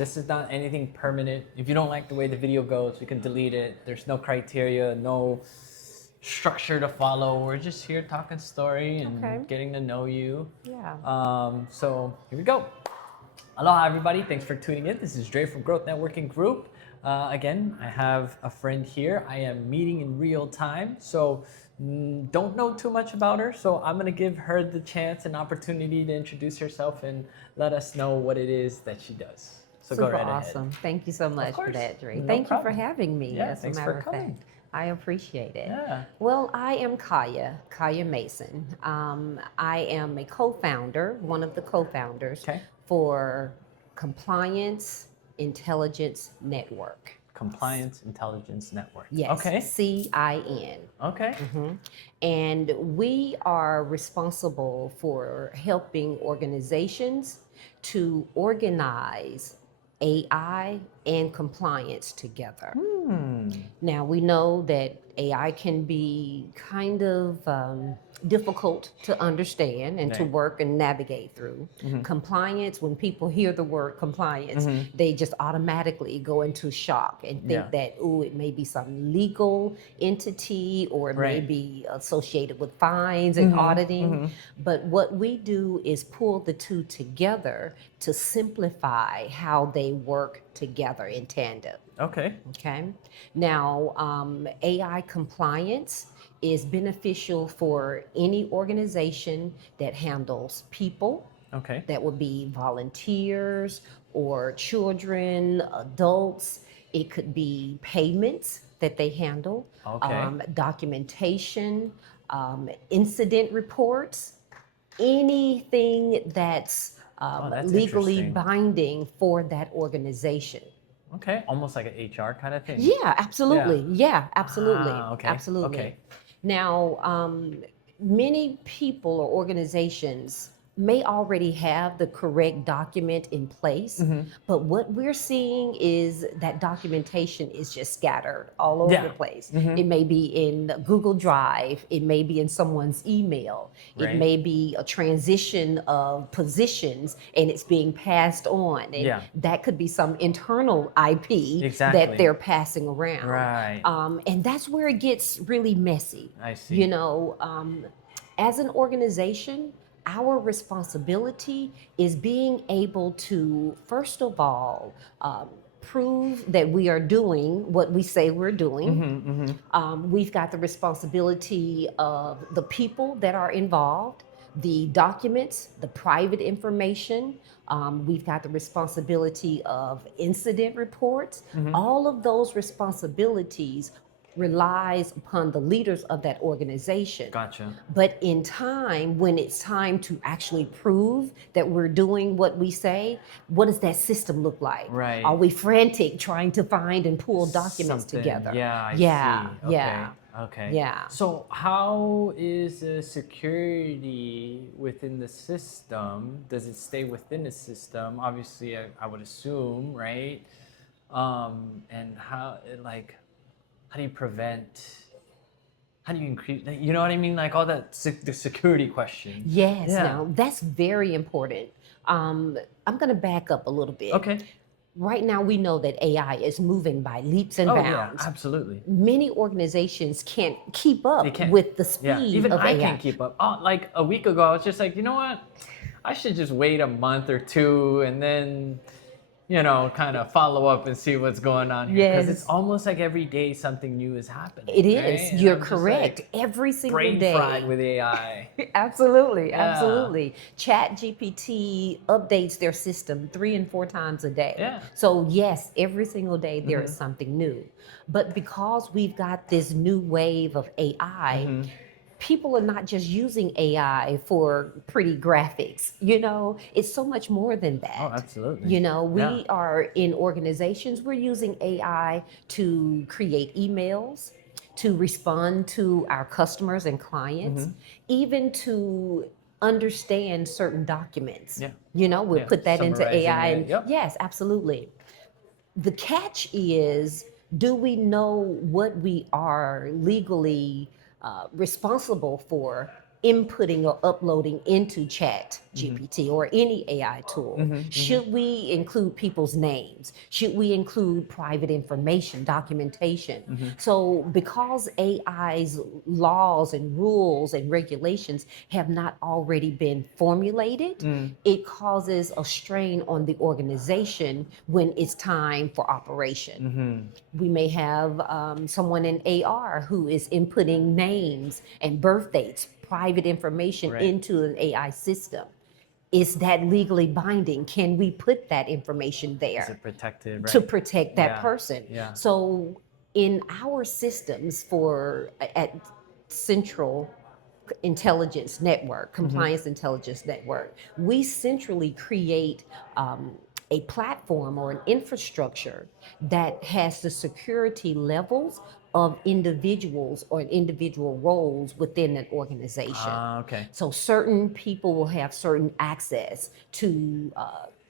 This is not anything permanent. If you don't like the way the video goes, you can delete it. There's no criteria, no structure to follow. We're just here talking story and getting to know you. Yeah. So here we go. Aloha, everybody. Thanks for tuning in. This is Dre from Growth Networking Group. Again, I have a friend here. I am meeting in real time, so don't know too much about her. So I'm going to give her the chance and opportunity to introduce herself and let us know what it is that she does. So Super go right awesome. ahead. Thank you so much for that, Dre. No Thank problem. you for having me. Yeah, as thanks a matter for of coming. fact. I appreciate it. Yeah. Well, I am Kaya Mason. I am a co-founder, one of the co-founders for Compliance Intelligence Network. Compliance Intelligence Network. Yes. Okay. CIN. Okay. And we are responsible for helping organizations to organize AI and compliance together. Now, we know that AI can be kind of difficult to understand and to work and navigate through. Compliance, when people hear the word compliance, they just automatically go into shock and think that, oh, it may be some legal entity or it may be associated with fines and auditing. But what we do is pull the two together to simplify how they work together in tandem. Okay. Now, AI compliance is beneficial for any organization that handles people. That would be volunteers or children, adults. It could be payments that they handle, documentation, incident reports, anything that's legally binding for that organization. Okay, almost like an HR kind of thing. Yeah, absolutely. Yeah, absolutely. Absolutely. Okay. Now, many people or organizations may already have the correct document in place, but what we're seeing is that documentation is just scattered all over the place. It may be in Google Drive, it may be in someone's email, it may be a transition of positions and it's being passed on. And that could be some internal IP that they're passing around. And that's where it gets really messy. I see. You know, as an organization, our responsibility is being able to, first of all, prove that we are doing what we say we're doing. We've got the responsibility of the people that are involved, the documents, the private information. We've got the responsibility of incident reports. All of those responsibilities relies upon the leaders of that organization. Gotcha. But in time, when it's time to actually prove that we're doing what we say, what does that system look like? Right. Are we frantic trying to find and pull documents together? Yeah, I see. Okay. Yeah. So how is the security within the system? Does it stay within the system? Obviously, I would assume, right? And how do you prevent, how do you increase, you know what I mean? Like all that, the security question. Yes, now that's very important. I'm gonna back up a little bit. Okay. Right now, we know that AI is moving by leaps and bounds. Yeah, absolutely. Many organizations can't keep up with the speed even of AI. I can't keep up. Like a week ago, I was just like, you know what? I should just wait a month or two and then, you know, kind of follow up and see what's going on here. Because it's almost like every day something new is happening. It is. You're correct. Every single day. Brain fried with AI. Absolutely. Absolutely. ChatGPT updates their system 3 and 4 times a day. Yeah. So yes, every single day there is something new. But because we've got this new wave of AI, people are not just using AI for pretty graphics. You know, it's so much more than that. Oh, absolutely. You know, we are in organizations, we're using AI to create emails, to respond to our customers and clients, even to understand certain documents. You know, we'll put that into AI. And yes, absolutely. The catch is, do we know what we are legally responsible for inputting or uploading into Chat GPT or any AI tool? Should we include people's names? Should we include private information, documentation? So because AI's laws and rules and regulations have not already been formulated, it causes a strain on the organization when it's time for operation. We may have someone in AR who is inputting names and birth dates, private information Right. into an AI system. Is that legally binding? Can we put that information there Is it protected? to Right. protect that Yeah. person? Yeah. So in our systems at Central Intelligence Network, Compliance Intelligence Network, we centrally create a platform or an infrastructure that has the security levels of individuals or individual roles within an organization. Okay. So certain people will have certain access to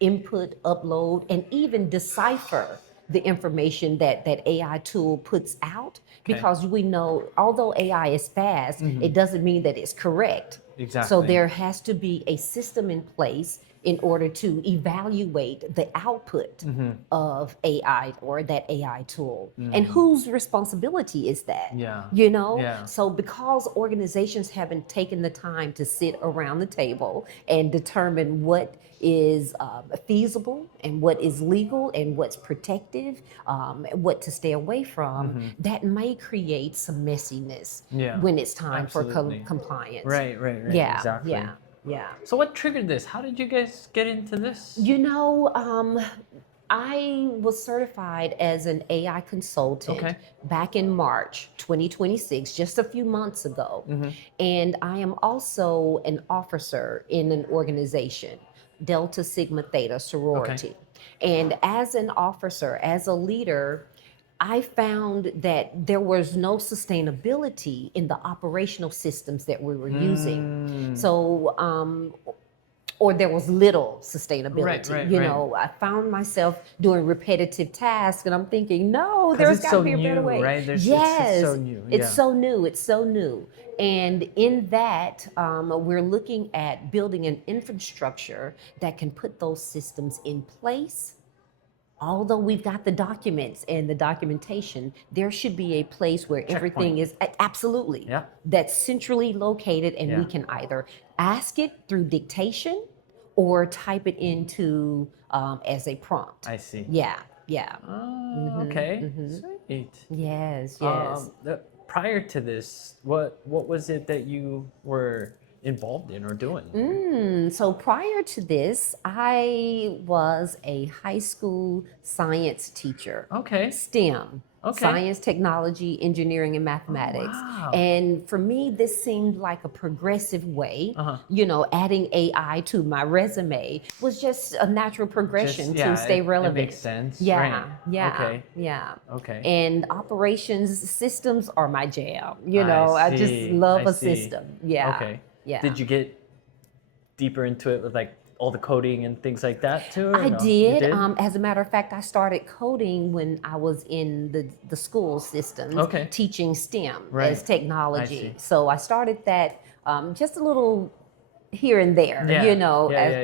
input, upload, and even decipher the information that that AI tool puts out, because we know although AI is fast, it doesn't mean that it's correct. Exactly. So there has to be a system in place in order to evaluate the output of AI or that AI tool. And whose responsibility is that? Yeah. You know? Yeah. So because organizations haven't taken the time to sit around the table and determine what is feasible and what is legal and what's protective, what to stay away from, that may create some messiness when it's time Absolutely. for compliance. Right. Yeah, Exactly. yeah. So what triggered this? How did you guys get into this? You know, I was certified as an AI consultant back in March 2026, just a few months ago. And I am also an officer in an organization, Delta Sigma Theta sorority. And as an officer, as a leader, I found that there was no sustainability in the operational systems that we were using. So, or there was little sustainability. Right. I found myself doing repetitive tasks, and I'm thinking, no, 'Cause there's it's got to so be a better new, way. right? Yes, it's so new. it's Yeah. so new. It's so new. And in that, we're looking at building an infrastructure that can put those systems in place. Although we've got the documents and the documentation, there should be a place where everything is absolutely Yeah. that's centrally located, and we Yeah. can either ask it through dictation or type it into as a prompt. I see. Yeah. Oh, okay. Sweet. Yes. Prior to this, what was it that you were involved in or doing? So prior to this, I was a high school science teacher. Okay. STEM. Okay. Science, technology, engineering, and mathematics. Wow. And for me, this seemed like a progressive way. Adding AI to my resume was just a natural progression to stay relevant. It makes sense. Yeah, Right. yeah. Okay. And operations systems are my jam. I just see. love I a see. system. Yeah. Okay. Yeah. Did you get deeper into it with like all the coding and things like that too? Or I no? did. You did? As a matter of fact, I started coding when I was in the school systems, teaching STEM as technology. I see. So I started that just a little here and there,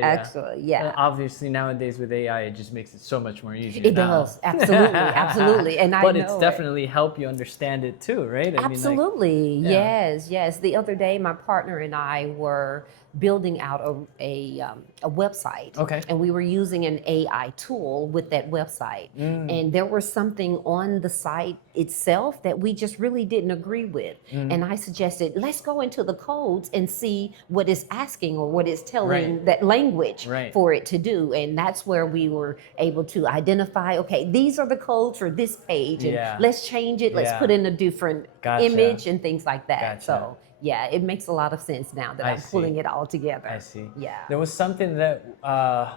actually. Obviously, nowadays with AI, it just makes it so much more easier. It does, absolutely, and but it's definitely helped you understand it too, right? Absolutely, yes. The other day, my partner and I were building out a website, and we were using an AI tool with that website, and there was something on the site itself that we just really didn't agree with, and I suggested, let's go into the codes and see what it's asking or what it's telling that language for it to do, and that's where we were able to identify, okay, these are the codes for this page, and let's change it, let's put in a different image and things like that. So yeah, it makes a lot of sense now that I'm pulling it all together. I see. Yeah. There was something that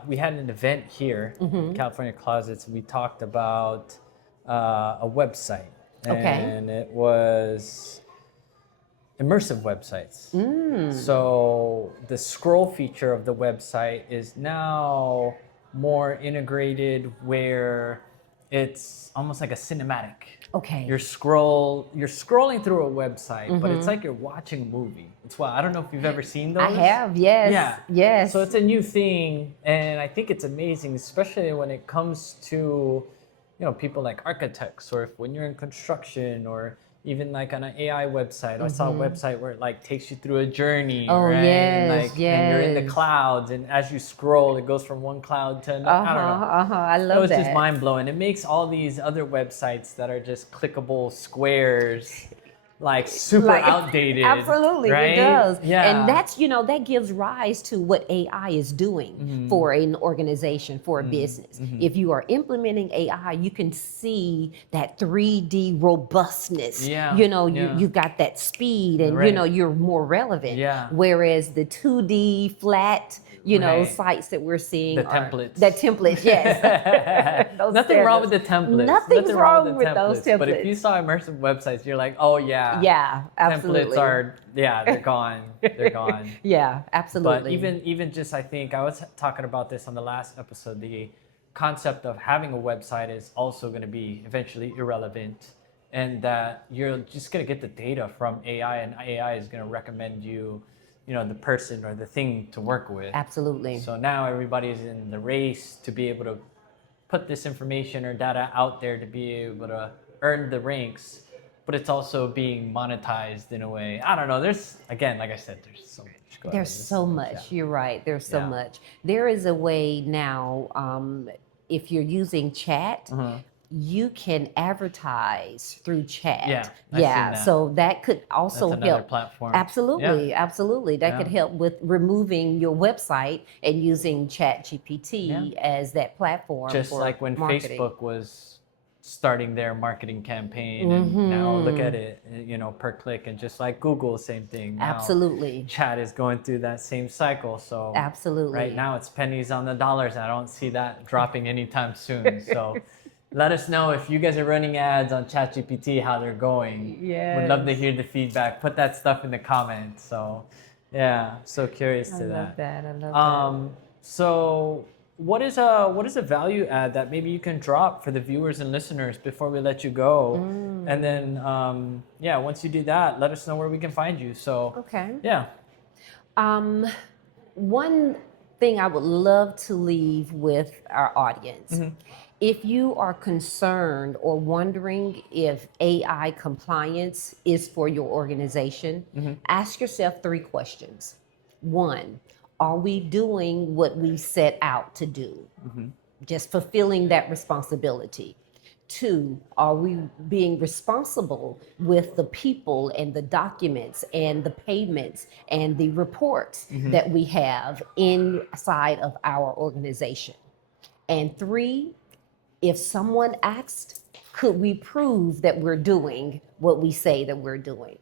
we had an event here, California Closets. We talked about a website, and it was immersive websites. So the scroll feature of the website is now more integrated, where it's almost like a cinematic. Okay. You're scrolling through a website, but it's like you're watching a movie. It's wild. I don't know if you've ever seen those. I have, yes. Yeah. Yes. So it's a new thing, and I think it's amazing, especially when it comes to, people like architects, or if when you're in construction, or even like on an AI website. I saw a website where it like takes you through a journey, Oh, right? yes, And you're in the yes. clouds, and as you scroll, it goes from one cloud to another. I don't know. I It love was just that. mind blowing. It makes all these other websites that are just clickable squares like super outdated. Absolutely, right? it does. Yeah. And that's, that gives rise to what AI is doing for an organization, for a business. If you are implementing AI, you can see that 3D robustness. Yeah, You've got that speed, and Right. you're more relevant. Yeah. Whereas the 2D flat, Right. sites that we're seeing The are templates. the templates, yes. Those Nothing wrong with standards. the templates. Nothing's wrong the with those templates. But if you saw immersive websites, you're like, oh yeah. Yeah, absolutely. Templates are, they're gone. They're gone. Yeah, absolutely. But even just, I think I was talking about this on the last episode, the concept of having a website is also going to be eventually irrelevant, and that you're just going to get the data from AI, and AI is going to recommend you, the person or the thing to work with. Absolutely. So now everybody's in the race to be able to put this information or data out there to be able to earn the ranks, but it's also being monetized in a way. I don't know. There's, again, like I said, there's so much. There's so much. Yeah. You're right. There's so Yeah. much. There is a way now, if you're using chat, you can advertise through chat. Yeah, I've seen that. So that could also That's another help. platform. Absolutely, Yeah. absolutely. That could help with removing your website and using Chat GPT as that platform. Just for like when marketing. Facebook was starting their marketing campaign, and now look at it, per click, and just like Google, same thing. Now, Absolutely. Chat is going through that same cycle. So Absolutely. right now it's pennies on the dollars. I don't see that dropping anytime soon. So let us know if you guys are running ads on ChatGPT, how they're going. Yes. Would love to hear the feedback. Put that stuff in the comments. So yeah, so curious to I love that. I love that. So what is a value add that maybe you can drop for the viewers and listeners before we let you go? And then once you do that, let us know where we can find you. So Okay. yeah. One thing I would love to leave with our audience. If you are concerned or wondering if AI compliance is for your organization, ask yourself 3 questions. 1, are we doing what we set out to do? Just fulfilling that responsibility. 2, are we being responsible with the people and the documents and the payments and the reports that we have inside of our organization? And 3, if someone asked, could we prove that we're doing what we say that we're doing?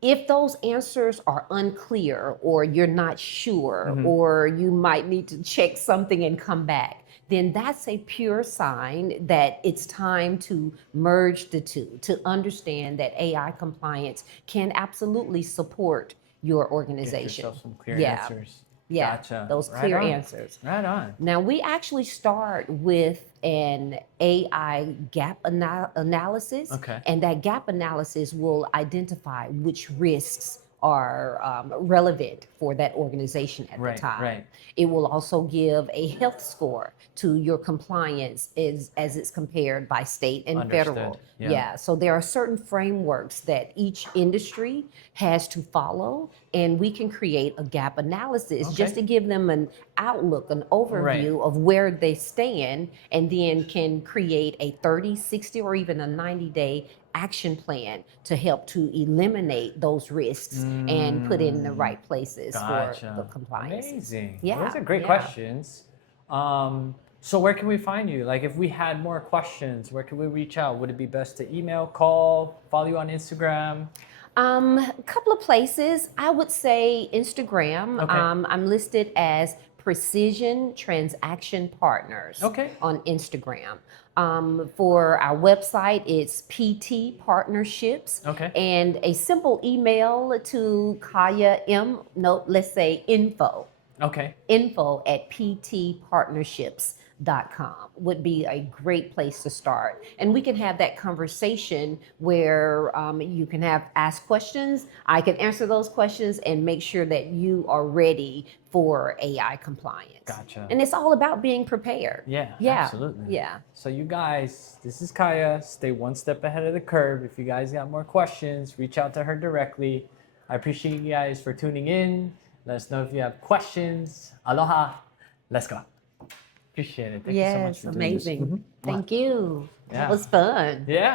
If those answers are unclear, or you're not sure, or you might need to check something and come back, then that's a pure sign that it's time to merge the two, to understand that AI compliance can absolutely support your Get organization. yourself some clear answers. Yeah, Gotcha. those Right clear on. answers. Right on. Now, we actually start with an AI gap analysis, and that gap analysis will identify which risks are relevant for that organization at the time. Right. It will also give a health score to your compliance as it's compared by state and Understood. federal. Yeah. So there are certain frameworks that each industry has to follow, and we can create a gap analysis just to give them an outlook, an overview of where they stand, and then can create a 30, 60, or even a 90-day action plan to help to eliminate those risks and put in the right places for the compliance. Amazing. Yeah, Those are great questions. So where can we find you? Like, if we had more questions, where can we reach out? Would it be best to email, call, follow you on Instagram? A couple of places. I would say Instagram. I'm listed as Precision Transaction Partners on Instagram. For our website, it's PT Partnerships. And a simple email to Kaya M. No, let's say info. Info at ptpartnerships.com. would be a great place to start, and we can have that conversation where you can ask questions. I can answer those questions and make sure that you are ready for AI compliance. Gotcha. And it's all about being prepared. Yeah, Yeah, absolutely. yeah. So you guys, this is Kaya. Stay one step ahead of the curve. If you guys got more questions, reach out to her directly. I appreciate you guys for tuning in. Let us know if you have questions. Aloha. Let's go. Appreciate it. Thank you so much Yes, for doing this. amazing. Thank you. Yeah. That was fun. Yeah.